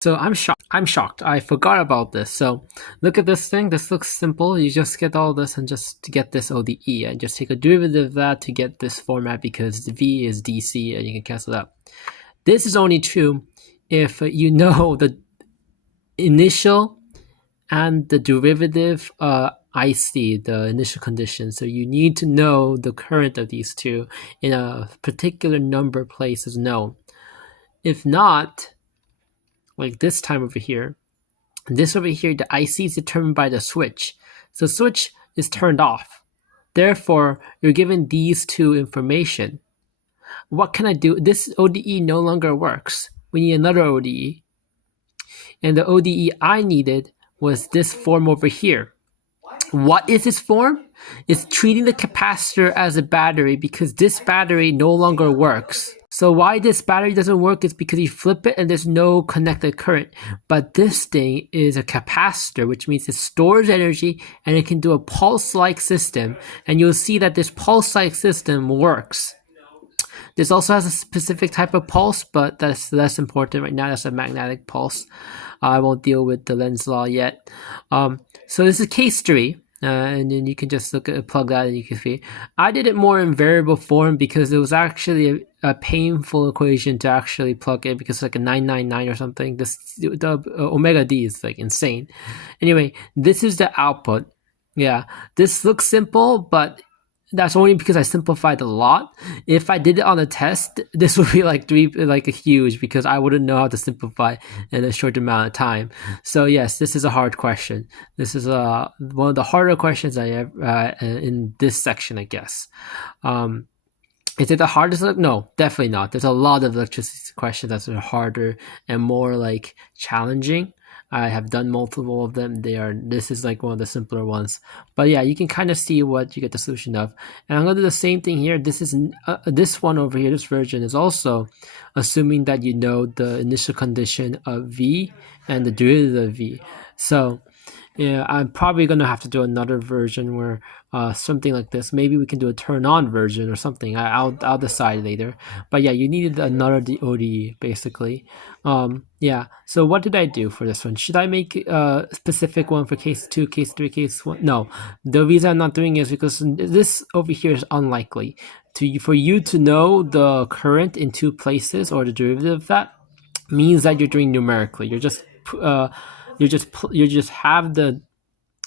So I'm shocked. I'm shocked. I forgot about this. So look at this thing. This looks simple. You just get all this and just to get this ODE and just take a derivative of that to get this format because the V is DC and you can cancel it out. This is only true if you know the initial and the derivative IC, the initial condition. So you need to know the current of these two in a particular number of places known. If not, like this time over here, this over here, the IC is determined by the switch. So the switch is turned off. Therefore, you're given these two information. What can I do? This ODE no longer works. We need another ODE. And the ODE I needed was this form over here. What is this form? It's treating the capacitor as a battery because this battery no longer works. So why this battery doesn't work is because you flip it and there's no connected current. But this thing is a capacitor, which means it stores energy and it can do a pulse-like system. And you'll see that this pulse-like system works. This also has a specific type of pulse, but that's less important right now. That's a magnetic pulse. I won't deal with the Lenz's law yet. So this is case 3. And then you can just plug that and you can see. I did it more in variable form because it was actually a painful equation to actually plug in because it's like a 999 or something. The omega d is like insane. Anyway, this is the output. Yeah, this looks simple, but that's only because I simplified a lot. If I did it on a test, this would be like a huge because I wouldn't know how to simplify in a short amount of time. So yes, this is a hard question. This is one of the harder questions I have in this section, I guess. Is it the hardest? No, definitely not. There's a lot of electricity questions that are harder and more like challenging. I have done multiple of them. This is like one of the simpler ones. But yeah, you can kind of see what you get the solution of. And I'm going to do the same thing here. This is this one over here, this version is also assuming that you know the initial condition of V and the derivative of V. So yeah, I'm probably going to have to do another version where something like this. Maybe we can do a turn-on version or something. I'll decide later. But yeah, you needed another ODE basically. Yeah. So what did I do for this one? Should I make a specific one for case 2, case 3, case 1? No. The reason I'm not doing it is because this over here is unlikely. For you to know the current in 2 places or the derivative of that means that you're doing numerically. You just have the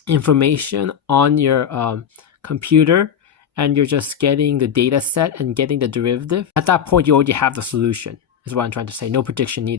information on your computer and you're just getting the data set and getting the derivative. At that point, you already have the solution, is what I'm trying to say. No prediction needed.